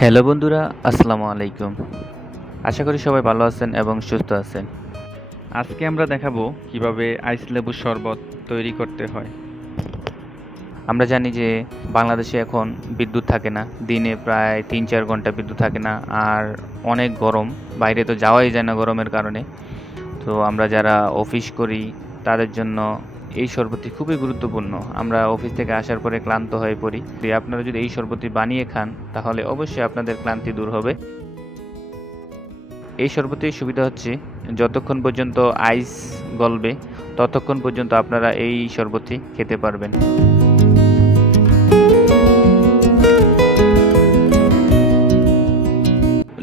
Hello বন্ধুরা, আসসালামু আলাইকুম। আশা করি সবাই ভালো আছেন এবং সুস্থ আছেন। আজকে আমরা দেখাবো কিভাবে আইস লেবুর শরবত তৈরি করতে হয়। আমরা জানি যে বাংলাদেশে এখন বিদ্যুৎ থাকে না, দিনে প্রায় ৩-৪ ঘন্টা বিদ্যুৎ থাকে না, আর অনেক গরম, বাইরে তো যাওয়াই যায় না গরমের কারণে। তো আমরা যারা অফিস করি তাদের জন্য এই শরবতটি খুবই গুরুত্বপূর্ণ। আমরা অফিস থেকে আসার পরে ক্লান্ত হয়ে পড়ি। আপনারা যদি এই শরবতটি বানিয়ে খান তাহলে অবশ্যই আপনাদের ক্লান্তি দূর হবে। এই শরবতের সুবিধা হচ্ছে যতক্ষণ পর্যন্ত আইস গলবে ততক্ষণ পর্যন্ত আপনারা এই শরবতটি খেতে পারবেন।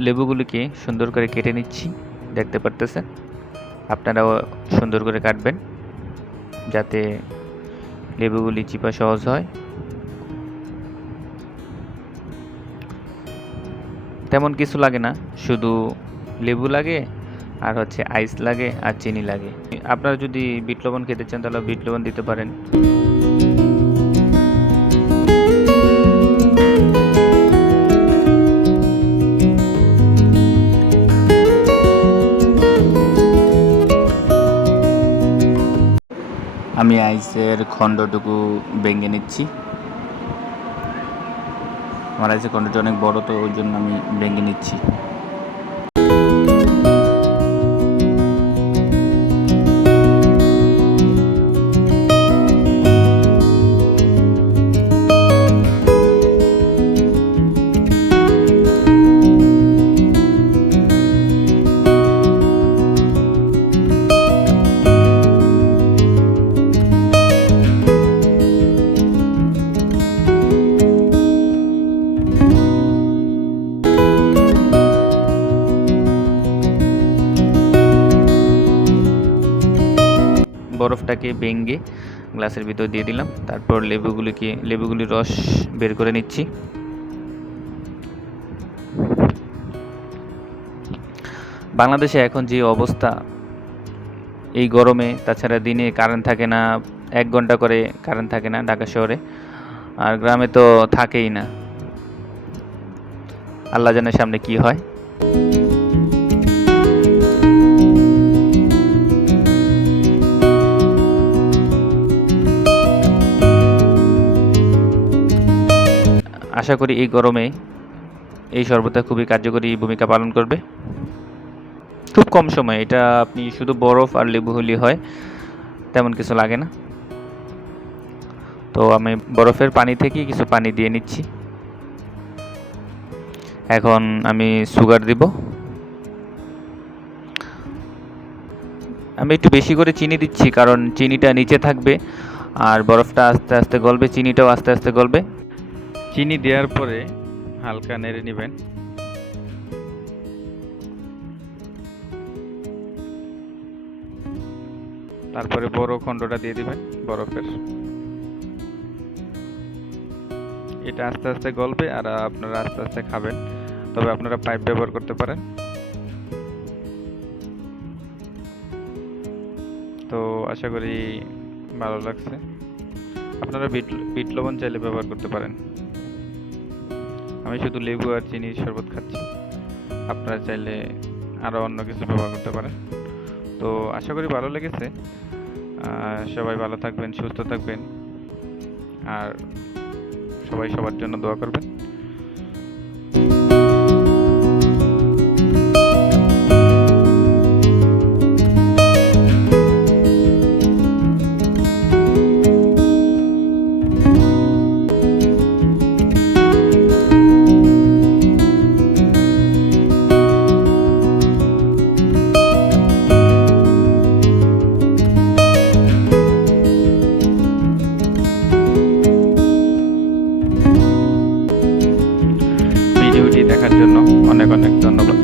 লেবুগুলিকে সুন্দর করে কেটে নিচ্ছি, দেখতে পারতেছেন। আপনারাও সুন্দর করে কাটবেন যাতে লেবুগুলি চিপা সহজ হয়। তেমন কিছু লাগে না, শুধু লেবু লাগে আর হচ্ছে আইস লাগে আর চিনি লাগে। আপনারা যদি বিট লবণ খেতে চান তাহলে বিট লবণ দিতে পারেন। আমি আইসের খণ্ডটুকু ভেঙে নিচ্ছি। আমার আইসের খণ্ডটা অনেক বড়, তো ওই জন্য আমি ভেঙে নিচ্ছি। বরফটাকে ভেঙে গ্লাসের ভিতর দিয়ে দিলাম। তারপর লেবুগুলির রস বের করে নিচ্ছি। বাংলাদেশে এখন যে অবস্থা, এই গরমে, তাছাড়া দিনে কারেন্ট থাকে না, 1 ঘন্টা করে কারেন্ট থাকে না ঢাকা শহরে, আর গ্রামে তো থাকেই না। আল্লাহ জানে সামনে কি হয়। আশা করি এই গরমে এই শরবতটা খুবই কার্যকরী ভূমিকা পালন করবে। খুব কম সময়, এটা আপনি শুধু বরফ আর লেবু হলেই হয়, তেমন কিছু লাগে না। তো আমি বরফের পানি থেকে কিছু পানি দিয়ে নিচ্ছি। এখন আমি সুগার দিব। আমি একটু বেশি করে চিনি দিচ্ছি, কারণ চিনিটা নিচে থাকবে আর বরফটা আস্তে আস্তে গলবে, চিনিটাও আস্তে আস্তে গলবে। চিনি দেওয়ার পরে হালকা নেড়ে নেবেন। তারপরে বড় খণ্ডটা দিয়ে দিবেন বরফের। এটা আস্তে আস্তে গলবে আর আপনারা আস্তে আস্তে খাবেন। তবে আপনারা পাইপ ব্যবহার করতে পারেন। তো আশা করি ভালো লাগছে। আপনারা বিট লবণ চাইলে ব্যবহার করতে পারেন। আমি শুধু লেবু আর চিনির শরবত খাচ্ছি, আপনারা চাইলে আরও অন্য কিছু ব্যবহার করতে পারেন। তো আশা করি ভালো লেগেছে। সবাই ভালো থাকবেন, সুস্থ থাকবেন, আর সবাই সবার জন্য দোয়া করবেন। ভিডিওটি দেখার জন্য অনেক অনেক ধন্যবাদ।